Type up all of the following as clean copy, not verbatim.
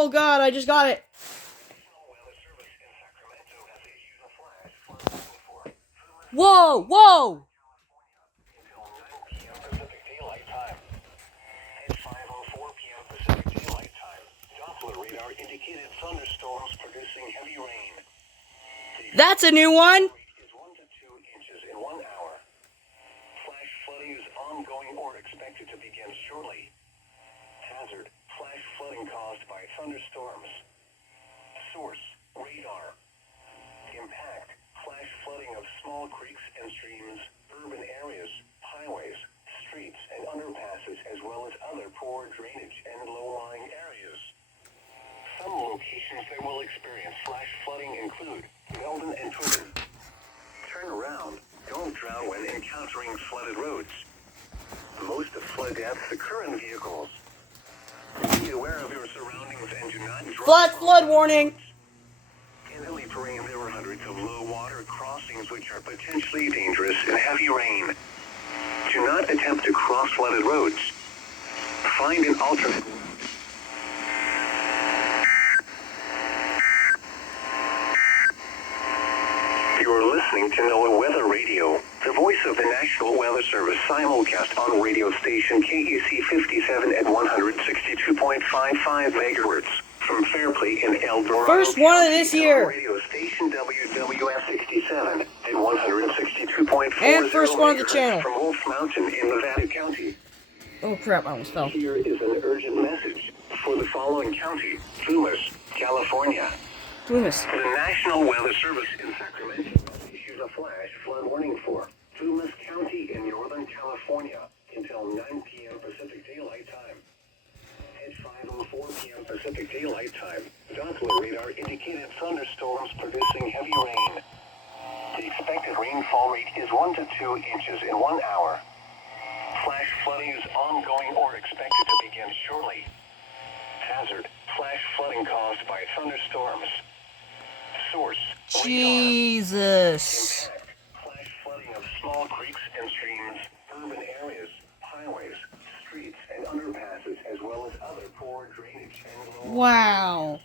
Oh God, I just got it. Whoa, whoa! That's a new one. Flash flooding is ongoing or expected to begin shortly. Hazard: flash flooding caused by thunderstorms. Source: radar. Impact: flash flooding of small creeks and streams, urban areas, highways, streets, and underpasses, as well as other poor drainage and low-lying areas. Some locations that will experience flash flooding include Belden and Twitter. Turn around. Don't drown when encountering flooded roads. Most of flood deaths occur in vehicles. Be aware of your surroundings and do not drive. Flood warning. In the terrain, there are hundreds of low-water crossings which are potentially dangerous in heavy rain. Do not attempt to cross flooded roads. Find an alternate route. You're listening to NOAA Weather Radio, the voice of the National Weather Service, simulcast on radio station KEC 57 at 162.55 megahertz from Fairplay in El Dorado. First one of this year. Radio station WWF 67 at 162.40 And first one of the channel. from Wolf Mountain in Nevada County. Oh crap, I almost fell. Here is an urgent message for the following county: Plumas, California. Plumas. The National Weather Service in Sacramento issued a flash flood warning for Plumas County in Northern California until 9 p.m. Pacific Daylight Time. At 5:04 p.m. Pacific Daylight Time, Doppler radar indicated thunderstorms producing heavy rain. The expected rainfall rate is 1 to 2 inches in 1 hour. Flash flooding is ongoing or expected to begin shortly. Hazard: flash flooding caused by thunderstorms. Source: Jesus. Impact: flash flooding of small creeks and streams, urban areas, highways, streets, and underpasses, as well as other poor drainage and low. Wow.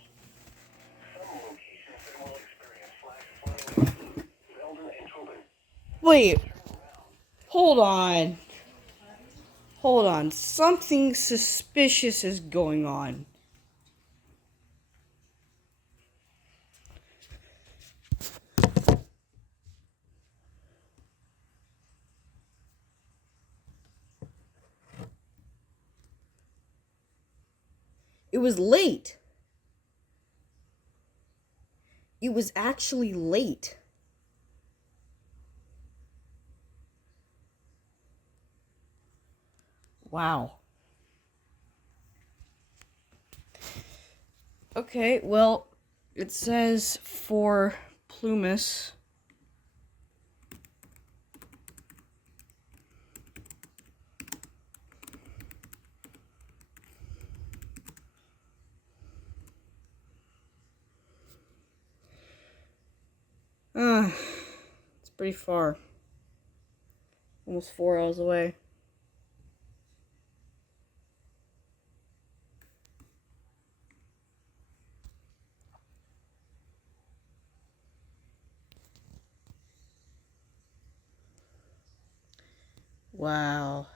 Some locations that will experience flash flooding include Belden and Tobin. Wait. Hold on. Hold on. Something suspicious is going on. It was late. It was actually late. Wow. Okay, well, it says for Plumas. It's pretty far. Almost 4 hours away. Wow.